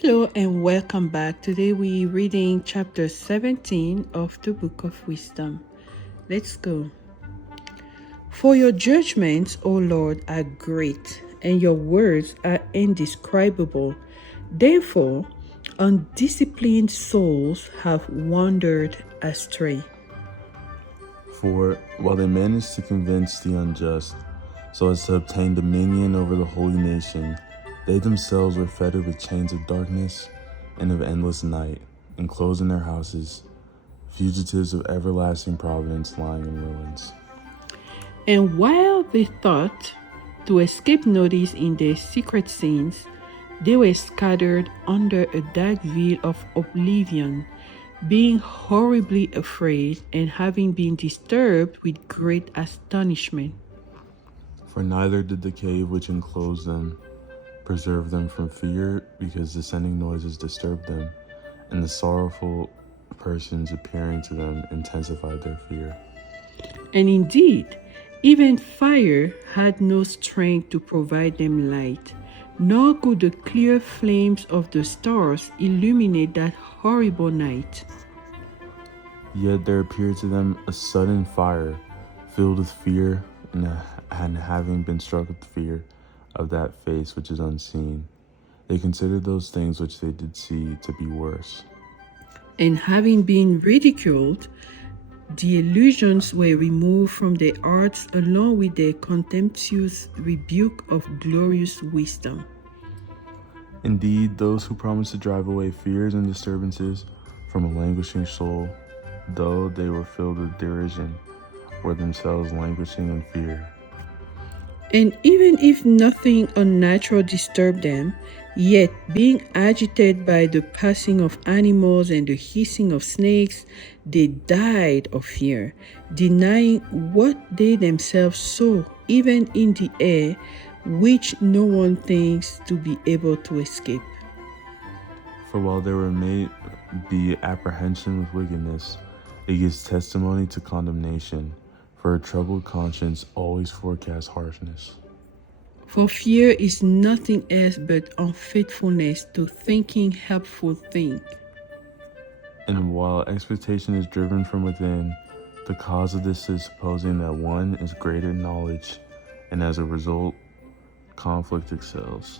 Hello and welcome back. Today we're reading chapter 17 of the Book of Wisdom. Let's go. For your judgments, O Lord, are great, and your words are indescribable. Therefore, undisciplined souls have wandered astray. For while they managed to convince the unjust, so as to obtain dominion over the holy nation, they themselves were fettered with chains of darkness and of endless night, enclosed in their houses, fugitives of everlasting providence lying in ruins. And while they thought to escape notice in their secret sins, they were scattered under a dark veil of oblivion, being horribly afraid and having been disturbed with great astonishment. For neither did the cave which enclosed them preserve them from fear, because descending noises disturbed them, and the sorrowful persons appearing to them intensified their fear. And indeed, even fire had no strength to provide them light, nor could the clear flames of the stars illuminate that horrible night. Yet there appeared to them a sudden fire, filled with fear, and having been struck with fear of that face which is unseen, they considered those things which they did see to be worse. And having been ridiculed, the illusions were removed from their hearts along with their contemptuous rebuke of glorious wisdom. Indeed, those who promised to drive away fears and disturbances from a languishing soul, though they were filled with derision, were themselves languishing in fear. And even if nothing unnatural disturbed them, yet being agitated by the passing of animals and the hissing of snakes, they died of fear, denying what they themselves saw, even in the air, which no one thinks to be able to escape. For while there may be apprehension with wickedness, it gives testimony to condemnation, for a troubled conscience always forecasts harshness. For fear is nothing else but unfaithfulness to thinking helpful things. And while expectation is driven from within, the cause of this is supposing that one is greater in knowledge, and as a result, conflict excels.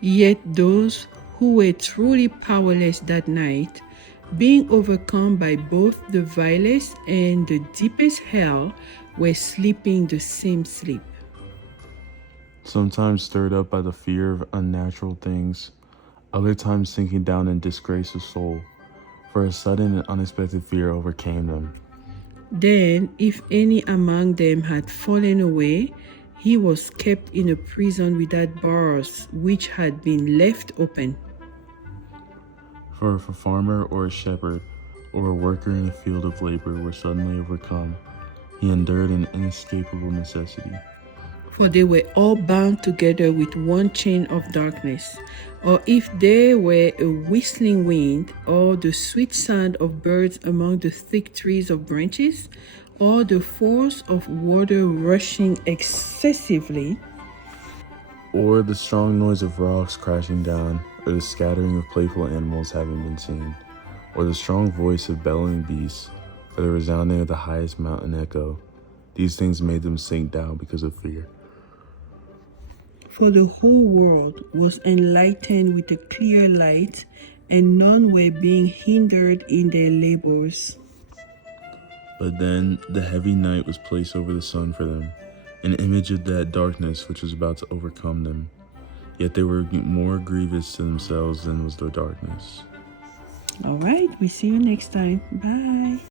Yet those who were truly powerless that night, being overcome by both the vilest and the deepest hell, were sleeping the same sleep. Sometimes stirred up by the fear of unnatural things, other times sinking down in disgrace of soul, for a sudden and unexpected fear overcame them. Then, if any among them had fallen away, he was kept in a prison without bars, which had been left open. For if a farmer or a shepherd or a worker in a field of labor were suddenly overcome, he endured an inescapable necessity. For they were all bound together with one chain of darkness. Or if there were a whistling wind, or the sweet sound of birds among the thick trees of branches, or the force of water rushing excessively, Or the strong noise of rocks crashing down, or the scattering of playful animals having been seen, or the strong voice of bellowing beasts, or the resounding of the highest mountain echo, these things made them sink down because of fear. for the whole world was enlightened with a clear light, and none were being hindered in their labors. But then the heavy night was placed over the sun for them, an image of that darkness which was about to overcome them. Yet they were more grievous to themselves than was the darkness. All right, we see you next time. Bye.